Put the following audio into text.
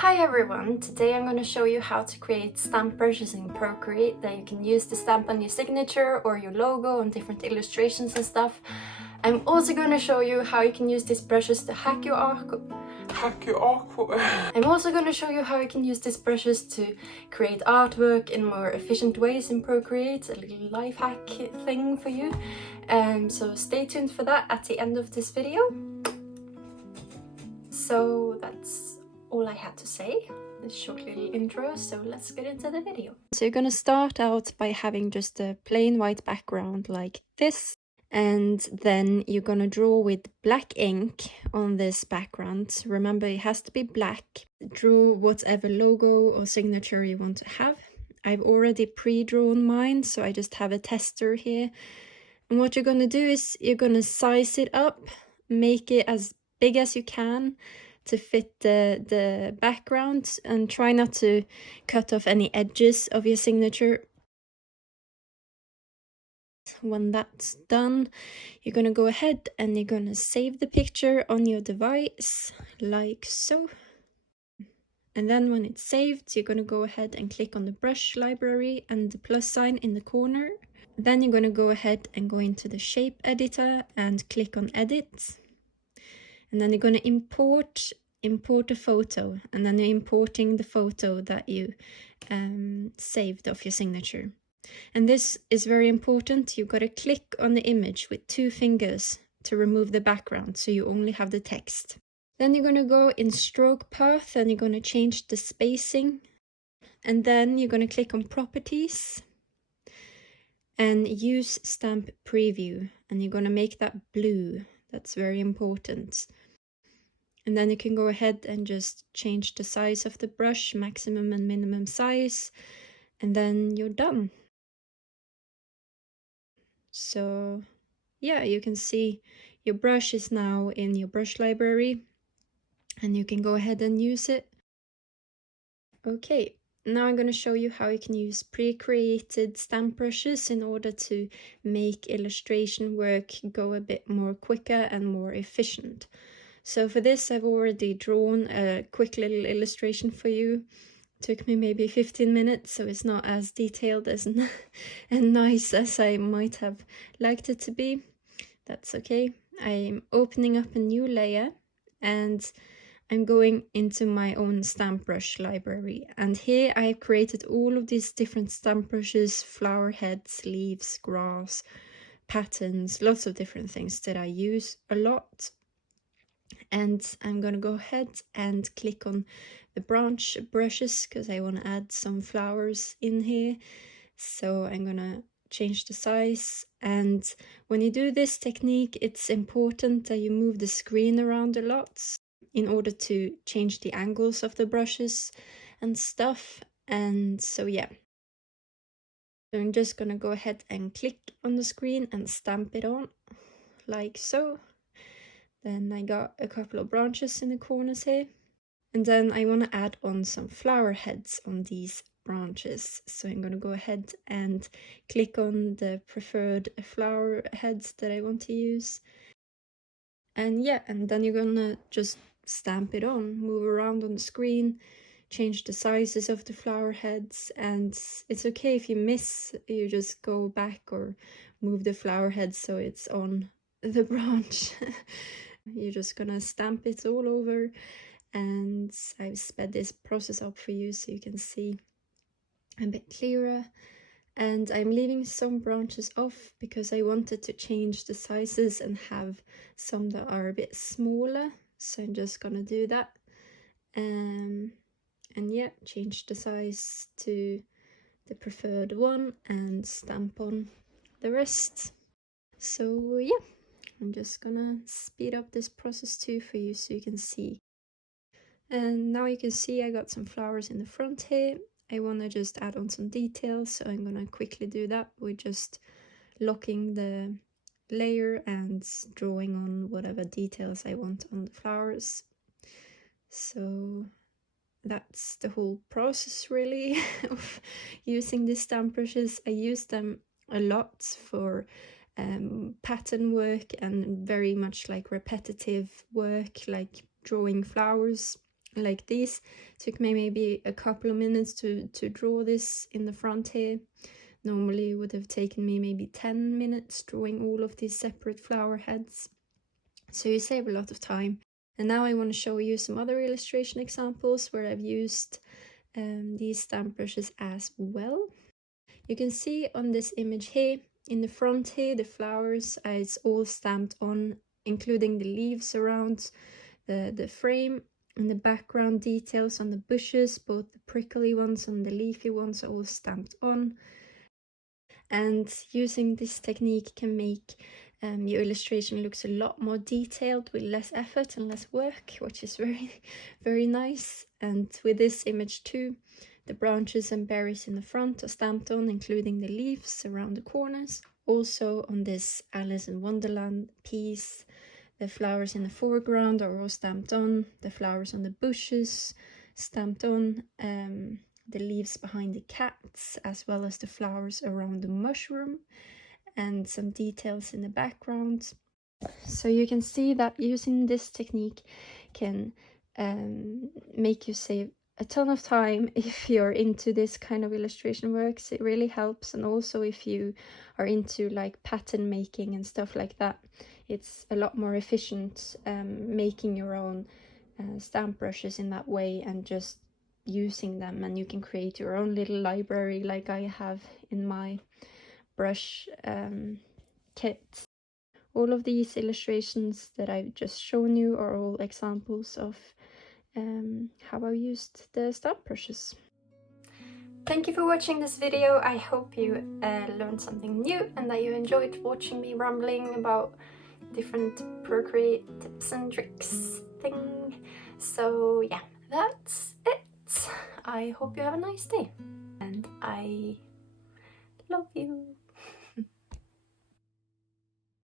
Hi everyone! Today I'm going to show you how to create stamp brushes in Procreate that you can use to stamp on your signature or your logo on different illustrations and stuff. I'm also going to show you how you can use these brushes to hack your art. I'm also going to show you how you can use these brushes to create artwork in more efficient ways in Procreate, a little life hack thing for you. So stay tuned for that at the end of this video. So that's all I had to say, this short little intro, so let's get into the video. So you're gonna start out by having just a plain white background like this, and then you're gonna draw with black ink on this background. Remember, it has to be black. Draw whatever logo or signature you want to have. I've already pre-drawn mine, so I just have a tester here. And what you're gonna do is you're gonna size it up, make it as big as you can to fit the background, and try not to cut off any edges of your signature. When that's done, you're gonna go ahead and you're gonna save the picture on your device like so. And then when it's saved, you're gonna go ahead and click on the brush library and the plus sign in the corner. Then you're gonna go ahead and go into the shape editor and click on edit. And then you're going to import a photo, and then you're importing the photo that you saved of your signature. And this is very important. You've got to click on the image with 2 fingers to remove the background, so you only have the text. Then you're going to go in stroke path and you're going to change the spacing, and then you're going to click on properties and use stamp preview, and you're going to make that blue. That's very important. And then you can go ahead and just change the size of the brush, maximum and minimum size, and then you're done. So yeah, you can see your brush is now in your brush library, and you can go ahead and use it. Okay, now I'm going to show you how you can use pre-created stamp brushes in order to make illustration work go a bit more quicker and more efficient. So for this, I've already drawn a quick little illustration for you. Took me maybe 15 minutes, so it's not as detailed as and nice as I might have liked it to be. That's okay. I'm opening up a new layer and I'm going into my own stamp brush library. And here I've created all of these different stamp brushes, flower heads, leaves, grass, patterns, lots of different things that I use a lot. And I'm gonna go ahead and click on the branch brushes because I want to add some flowers in here. So I'm gonna change the size, and when you do this technique, it's important that you move the screen around a lot in order to change the angles of the brushes and stuff. And so yeah, so I'm just gonna go ahead and click on the screen and stamp it on like so. Then I got a couple of branches in the corners here. And then I want to add on some flower heads on these branches. So I'm going to go ahead and click on the preferred flower heads that I want to use. And yeah, and then you're going to just stamp it on, move around on the screen, change the sizes of the flower heads. And it's okay if you miss, you just go back or move the flower head so it's on the branch. You're just gonna stamp it all over, and I've sped this process up for you so you can see a bit clearer. And I'm leaving some branches off because I wanted to change the sizes and have some that are a bit smaller, so I'm just gonna do that. And yeah, change the size to the preferred one and stamp on the rest. So yeah, I'm just gonna speed up this process too for you so you can see. And now you can see I got some flowers in the front here. I want to just add on some details, so I'm gonna quickly do that with just locking the layer and drawing on whatever details I want on the flowers. So that's the whole process really of using these stamp brushes. I use them a lot for pattern work and very much like repetitive work, like drawing flowers. like these. Took me maybe a couple of minutes to draw this in the front here. Normally it would have taken me maybe 10 minutes drawing all of these separate flower heads. So you save a lot of time. And now I want to show you some other illustration examples where I've used these stamp brushes as well. You can see on this image here, in the front here, the flowers, it's all stamped on, including the leaves around the frame. And the background details on the bushes, both the prickly ones and the leafy ones, are all stamped on. And using this technique can make your illustration looks a lot more detailed with less effort and less work, which is very nice. And with this image too, the branches and berries in the front are stamped on, including the leaves around the corners. Also on this Alice in Wonderland piece, the flowers in the foreground are all stamped on, the flowers on the bushes stamped on, the leaves behind the cats, as well as the flowers around the mushroom, and some details in the background. So you can see that using this technique can make you save a ton of time if you're into this kind of illustration works. It really helps. And also if you are into like pattern making and stuff like that, it's a lot more efficient making your own stamp brushes in that way and just using them, and you can create your own little library like I have in my brush kit. All of these illustrations that I've just shown you are all examples of how I used the stamp brushes. Thank you for watching this video. I hope you learned something new and that you enjoyed watching me rambling about different Procreate tips and tricks thing. So yeah, that's it. I hope you have a nice day, and I love you.